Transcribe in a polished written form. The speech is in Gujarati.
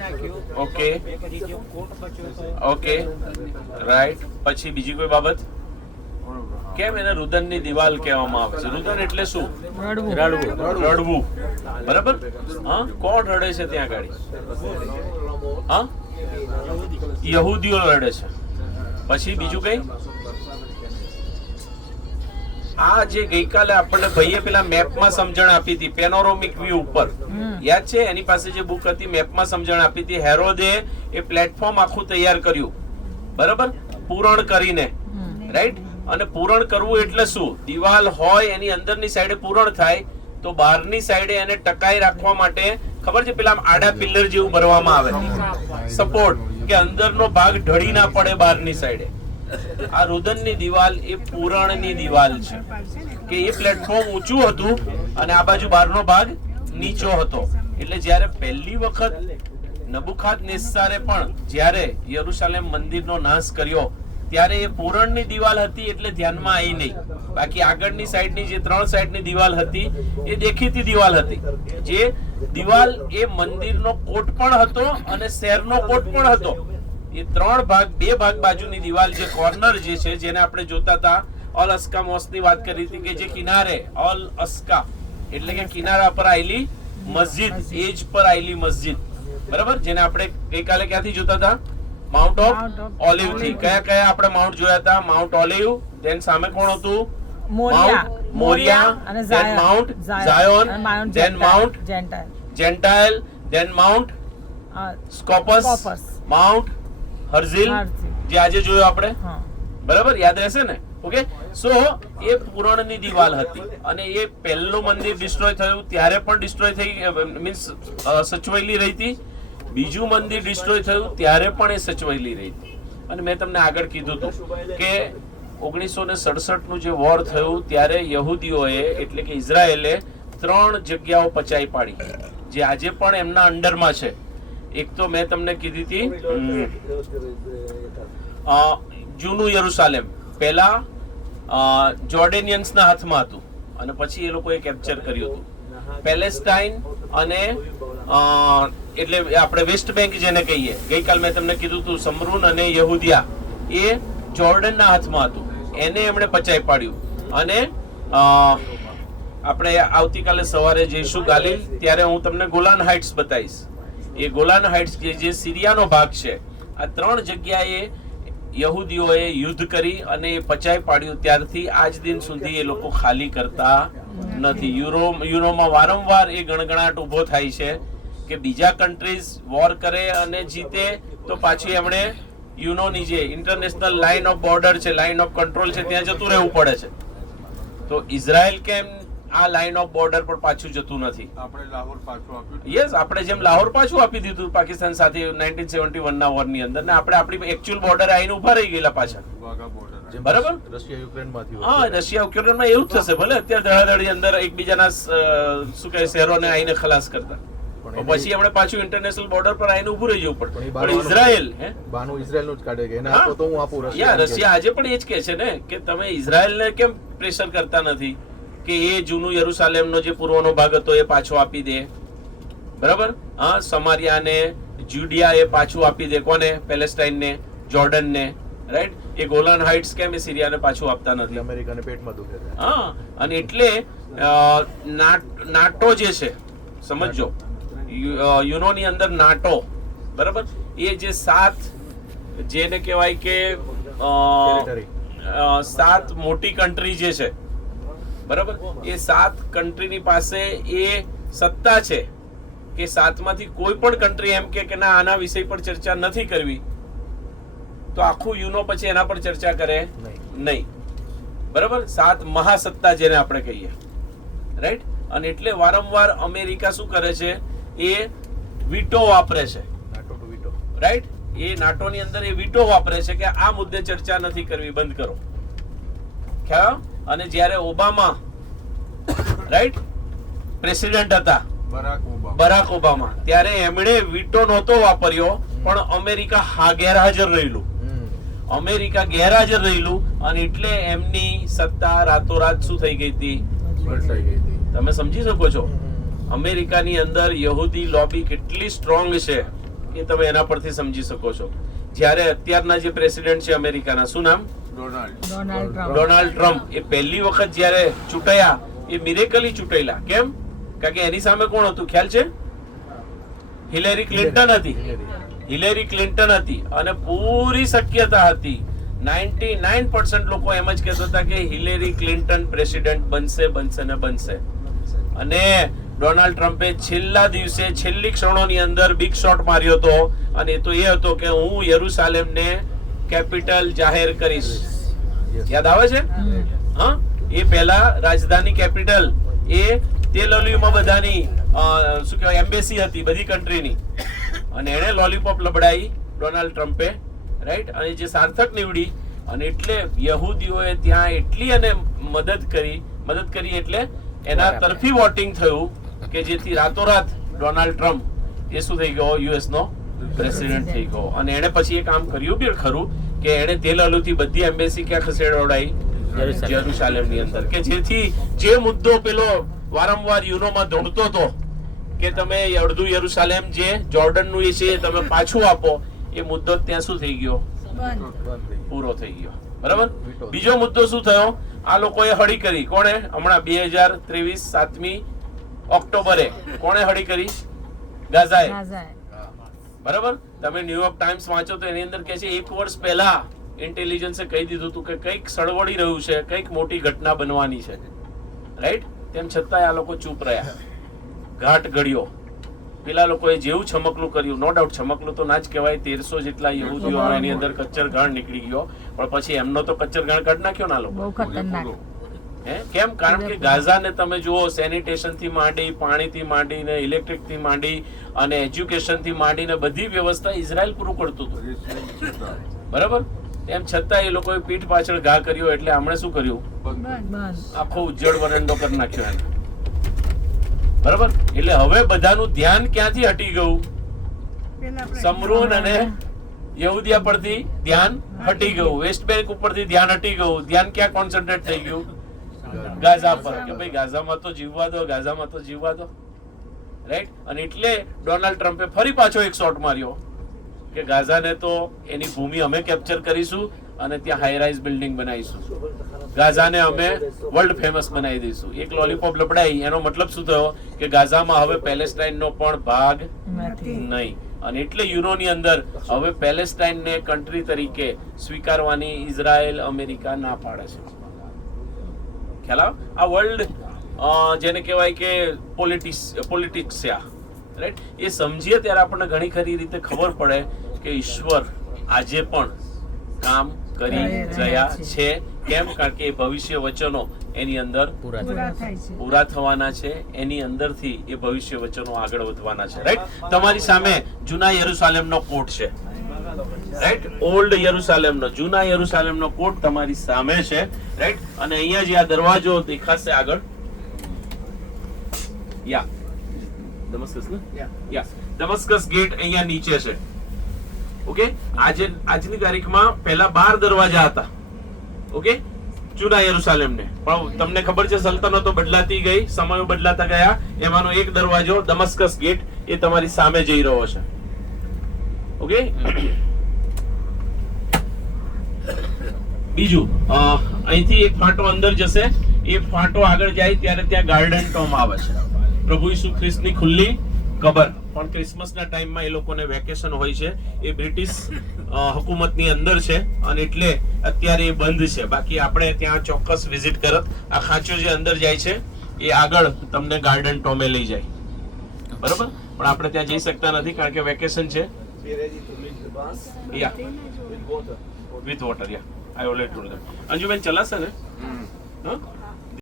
Okay okay right. પછી બીજી કોઈ બાબત? કેમ એને રુદનની દિવાલ કહેવામાં આવે છે? રુદન એટલે શું? રડવું. બરાબર. હા, કોણ રડે છે ત્યાં ગાડી? હા, યહૂદીઓ રડે છે. પછી બીજું કઈ? આ જે ગઈકાલે આપણને ભાઈએ પેલા મેપમાં સમજણ આપી હતી, પેનોરોમિક વ્યૂ ઉપર, યાદ છે? એની પાસે જે બુક હતી મેપમાં સમજણ આપી હતી. હેરોદે એ પ્લેટફોર્મ આખું તૈયાર કર્યું, બરાબર, પૂરણ કરીને, રાઈટ. અને પૂરણ કરવું એટલે શું? દિવાલ હોય એની અંદરની સાઈડે પૂરણ થાય તો બહારની સાઈડે એને ટકાઈ રાખવા માટે ખબર છે પેલા આડા પિલ્લર જેવું ભરવામાં આવે, સપોર્ટ, કે અંદરનો ભાગ ઢળી ના પડે બહારની સાઈડે. આ રુદનની દિવાલ એ પૂરણની દિવાલ છે કે એ પ્લેટફોર્મ ઊંચું હતું અને આ બાજુ બહારનો ભાગ નીચો હતો. એટલે જ્યારે પહેલી વખત નબુખાદનેસ્સારે પણ જ્યારે યરુશલેમ મંદિરનો નાશ કર્યો ત્યારે એ પૂરણની દિવાલ હતી એટલે ધ્યાનમાં આવી નહીં. બાકી આગળની સાઈડની જે 3 સાઈડની દિવાલ હતી એ દેખીતી દિવાલ હતી. જે દિવાલ એ મંદિરનો કોટ પણ હતો અને શહેરનો કોટ પણ હતો. એ 3 ભાગ, 2 ભાગ બાજુની દિવાલ, જે કોર્નર જે છે, જેને આપણે જોતા હતા, અલ અસ્કા મોસ્કની વાત કરી હતી, કે જે કિનારે અલ અસ્કા એટલે કે કિનારા પર આવેલી મસ્જિદ, એજ પર આવેલી મસ્જિદ, બરાબર, જેને આપણે ગઈકાલે ક્યાંથી જોતા હતા? માઉન્ટ ઓફ ઓલિવ થી. કયા કયા આપણે માઉન્ટ જોયા હતા? માઉન્ટ ઓલિવ, ધેન સામે કોણ હતું? Mount Moriah, then mount Zion, then mount Gentile, then mount Scopus, mount Herzl, જે આજે જોયો આપણે, બરાબર, યાદ રહેશે ને? ઓકે. સો એ પૂરણની દિવાલ હતી અને એ પહેલું મંદિર ડિસ્ટ્રોય થયું ત્યારે પણ ડિસ્ટ્રોય થઈ, મીન્સ સચવાયેલી રહી હતી. બીજું મંદિર ડિસ્ટ્રોય થયું ત્યારે પણ એ સચવાયેલી રહી હતી. અને મેં તમને આગળ કીધું હતું કે 1967 નું જે વોર થયું ત્યારે યહૂદીઓએ એટલે કે ઇઝરાયેલે 3 જગ્યાઓ પચાવી પાડી જે આજે પણ એમના અંડરમાં છે. એક તો મેં તમને કીધી હતી જૂનું યરુશલેમ, પહેલા જોર્ડેનિયન્સના હાથમાં હતું અને પછી એ લોકોએ કેપ્ચર કર્યું હતું. પેલેસ્ટાઇન અને એટલે આપણે વેસ્ટ બેંક જેને કહીએ, ગઈકાલ મેં તમને કીધું હતું સમરૂન અને યહૂદિયા, એ જોર્ડનના હાથમાં હતું, એને એમણે પચાવી પાડ્યું. અને આપણે આવતીકાલે સવારે જઈશું ગાલિલ, ત્યારે હું તમને ગોલાન હાઇટ્સ બતાવીશ. એ ગોલાન હાઇટ્સ જે સિરિયાનો ભાગ છે, આ 3 જગ્યાએ યહૂદીઓએ યુદ્ધ કરી અને એ પચાવી પાડ્યું. ત્યારથી આજ દિન સુધી એ લોકો ખાલી કરતા નથી. યુરોમાં વારંવાર એ ગણગણાટ ઉભો થાય છે કે બીજા કન્ટ્રીઝ વોર કરે અને જીતે તો પાછી એમણે યુનોની જે ઇન્ટરનેશનલ લાઇન ઓફ બોર્ડર છે, લાઇન ઓફ કંટ્રોલ છે, ત્યાં જતું રહેવું પડે છે. તો ઇઝરાયલ કેમ આ લાઇન ઓફ બોર્ડર પર પાછું જતું નથી? આપણે લાહોર પાછું આપ્યું. યસ, આપણે જેમ લાહોર પાછું આપી દીધું પાકિસ્તાન સાથે 1971 ના વોર ની અંદર, ને આપણે આપણી એકચ્યુઅલ બોર્ડર આવીને ઉભા રહી ગયેલા પાછા, બરાબર. રશિયા યુક્રેનમાંથી, હા, રશિયા યુક્રેનમાં એવું જ થશે. ભલે અત્યારે ધડાધડી અંદર એકબીજાના શું કહે શહેરોને આવીને ખલાસ કરતા, પછી એમણે પાછું ઇન્ટરનેશનલ બોર્ડર પર આવીને ઉભું રહી જવું પડે. પણ ઇઝરાયલ બાનું ઇઝરાયલનું જ કાઢે કે એને આપો તો હું આપું. રશિયા આજે પણ એ જ કહે છે ને કે તમે ઇઝરાયલને કેમ પ્રેશર કરતા નથી કે એ જૂનું યરુશલેમનો જે પૂર્વનો ભાગ હતો એ પાછો આપી દે, બરાબર. હા, સમારિયાને, જ્યુડિયા એ પાછું આપી દે. કોને? પેલેસ્ટાઇનને, જોર્ડનને, રાઈટ. એ ગોલાન હાઇટ્સ કેમ એ સિરિયાને પાછું આપતા નથી? અમેરિકાને પેટમાં દુખે છે. હા, અને એટલે નાટો જે છે, સમજો, યુનોની અંદર નાટો, બરાબર, એ જે 7 જેને કહેવાય કે 7 મોટી કન્ટ્રી જે છે, બરાબર, એ 7 કન્ટ્રીની પાસે એ સત્તા છે કે 7માંથી કોઈ પણ કન્ટ્રી એમ કે ના આના વિષય પર ચર્ચા નથી કરવી તો આખું યુનો પછી એના પર ચર્ચા કરે નહીં, બરાબર. 7 મહાસત્તા જેને આપણે કહીએ, રાઈટ. અને એટલે વારંવાર અમેરિકા શું કરે છે? એ વીટો વાપરે છે, રાઈટ. એ નાટોની અંદર એ વીટો વાપરે છે કે આ મુદ્દે ચર્ચા નથી કરવી, બંધ કરો. ખ્યાલ? અને જ્યારે ઓબામા, રાઈટ, પ્રેસિડેન્ટ હતા, બરાક ઓબામા, ત્યારે એમણે વીટો નહોતો વાપર્યો, પણ અમેરિકા ગેરહાજર રહેલું, અમેરિકા ગેરહાજર રહેલું, અને એટલે એમની સત્તા રાતોરાત શું થઈ ગઈ હતી? તમે સમજી શકો છો અમેરિકાની અંદર યહૂદી લોબી કેટલી સ્ટ્રોંગ છે એ તમે એના પરથી સમજી શકો છો. જ્યારે અત્યારના જે પ્રેસિડેન્ટ છે અમેરિકાના, શું નામ? Donald Trump. એ પહેલી વખત જ્યારે ચૂંટાયા એ મિરેકલી ચૂંટાયેલા. કેમ? કારણ કે એની સામે કોણ હતું ખ્યાલ છે? હિલેરી ક્લિન્ટન હતી. હિલેરી ક્લિન્ટન હતી અને પૂરી શક્યતા હતી, 99% લોકો એમ જ કહેતા હતા કે હિલેરી ક્લિન્ટન પ્રેસિડેન્ટ બનશે ને બનશે. અને ડોનાલ્ડ ટ્રમ્પે છેલ્લા દિવસે છેલ્લી ક્ષણોની અંદર બિગ શોટ માર્યો હતો, અને તો એ હતો કે હું યરુસાલેમને કેપિટલ જાહેર કરીશ. યાદ આવે છે? હા, એ પહેલા રાજધાની કેપિટલ એ તેલ અલીમાં બધાની શું કહેવાય એમ્બેસી હતી બધી કન્ટ્રીની, અને એણે લોલીપોપ લબડાઈ ડોનાલ્ડ ટ્રમ્પે, રાઈટ? અને જે સાર્થક નીવડી, અને એટલે યહૂદીઓએ ત્યાં એટલી અને મદદ કરી એટલે એના તરફી વોટિંગ થયું કે જેથી રાતોરાત ડોનાલ્ડ ટ્રમ્પ એ શું થઈ ગયો? યુએસ નો પ્રેસિડેન્ટ થઈ ગયો. અને એણે પછી એ કામ કર્યું બી ખરું કે એણે તેલ અલુથી બધી એમ્બેસી ક્યાં ખસેડાવડાઈ? યરુસાલેમની અંદર, કે જેથી જે મુદ્દો પેલો વારંવાર યુનોમાં દોડતો હતો કે તમે અડધું યરુસાલેમ જે જોર્ડનનું એ છે તમે પાછું આપો, એ મુદ્દો ત્યાં શું થઈ ગયો? પૂરો થઈ ગયો. બરાબર. બીજો મુદ્દો શું થયો? આ લોકોએ હળી કરી. કોણે? હમણાં 2023 7મી ઓક્ટોબરે કોણે હળી કરી? ગાઝાએ. બરાબર. તમે ન્યુયોર્ક ટાઈમ્સ વાંચો તો એની અંદર કહે છે 1 વર્ષ પહેલા ઇન્ટેલિજન્સે કહી દીધું હતું કે કંઈક સળવળી રહ્યું છે, કંઈક મોટી ઘટના બનવાની છે, રાઈટ? તેમ છતાંય આ લોકો ચૂપ રહ્યા, ઘાટ ઘડ્યો. પેલા લોકોએ જેવું છમકલું કર્યું, નો ડાઉટ છમકલું તો ના જ કહેવાય, 1300 જેટલા યહૂદીઓ એની અંદર કચ્ચર ઘાણ નીકળી ગયો, પણ પછી એમનો તો કચ્ચર ઘાણ કાઢી નાખ્યો ના લોકો. કેમ? કારણ કે ગાઝાને તમે જુઓ, સેનિટેશન થી માંડી, પાણીથી માંડીને, ઇલેક્ટ્રિક થી માંડી અને એજ્યુકેશન થી માંડીને બધી વ્યવસ્થા ઇઝરાયલ પૂરું કરતું હતું. બરાબર. એમ છતાં એ લોકોએ પીઠ પાછળ ઘા કર્યો, એટલે હમણાં શું કર્યું? આખો ઉજ્જડ વરંડો કરી નાખ્યો એને. બરાબર. એટલે હવે બધાનું ધ્યાન ક્યાંથી હટી ગયું? સમરૂન અને યહૂદિયા પરથી ધ્યાન હટી ગયું, વેસ્ટ બેંક ઉપરથી ધ્યાન હટી ગયું. ધ્યાન ક્યાં કોન્સન્ટ્રેટ થઈ ગયું? ગાઝા પર, કે ભાઈ ગાઝામાં તો જીવવા દો, ગાઝામાં તો જીવવા દો, રાઈટ? અને એટલે ડોનાલ્ડ ટ્રમ્પે ફરી પાછો એક શોટ માર્યો કે ગાઝાને તો એની ભૂમિ અમે કેપ્ચર કરીશું અને ત્યાં હાઈ રાઇઝ બિલ્ડિંગ બનાવીશું. ગાઝાને અમે વર્લ્ડ ફેમસ બનાવી દઈશું. એક લોલીપોપ લપડાઈ, એનો મતલબ શું થયો? કે ગાઝામાં હવે પેલેસ્ટાઇનનો પણ ભાગ નહીં. અને એટલે યુરોની અંદર હવે પેલેસ્ટાઇનને કન્ટ્રી તરીકે સ્વીકારવાની ઇઝરાયલ, અમેરિકા ના પાડે છે. ખ્યાલ આવે? આ વર્લ્ડ જેને કહેવાય કે પોલિટિક્સ છે આ, રાઈટ? એ સમજીએ ત્યારે આપણને ઘણી ખરી રીતે ખબર પડે કે ઈશ્વર આજે પણ કામ કરી રહ્યા છે. કેમ? કારણ કે એ ભવિષ્ય વચનો એની અંદર પૂરા થવાના છે, એની અંદરથી એ ભવિષ્ય વચનો આગળ વધવાના છે, રાઈટ? તમારી સામે જૂના યરુસાલેમનો કોટ છે, રાઈટ? ઓલ્ડ યરુસાલેમનો, જૂના યરુસાલેમનો કોટ તમારી સામે છે, રાઈટ? અને અહીંયા જે આ દરવાજો દેખાશે આગળ, યા દમસ્કસ ને, યા દમસ્કસ ગેટ અહીંયા નીચે છે. ઓકે. આજની તારીખમાં પહેલા 12 દરવાજા હતા, ઓકે, જૂના યરુસાલેમને. પણ તમને ખબર છે સલ્તનતો બદલાતી ગઈ, સમયો બદલાતા ગયા, એમાંનો એક દરવાજો દમસ્કસ ગેટ એ તમારી સામે જઈ રહ્યો છે. ઓકે. બીજું, અહીંથી એક ફાંટો અંદર જશે, એ ફાંટો આગળ જાય ત્યારે ત્યાં ગાર્ડન ટોમ આવે છે, પ્રભુ ઈસુ ખ્રિસ્તની ખુલ્લી કબર. પણ ક્રિસમસના ટાઈમમાં એ લોકોને વેકેશન હોય છે, એ બ્રિટિશ હુકુમતની અંદર છે, અને એટલે અત્યારે એ બંધ છે. બાકી આપણે ત્યાં ચોક્કસ વિઝિટ કરત. આ ખાંચો જે અંદર જાય છે એ આગળ તમને ગાર્ડન ટોમે લઈ જાય, બરોબર? પણ આપણે ત્યાં જઈ શકતા નથી કારણ કે વેકેશન છે. વિથ વોટર, યા I already told them. Anjuben ચલાશે ને? હા.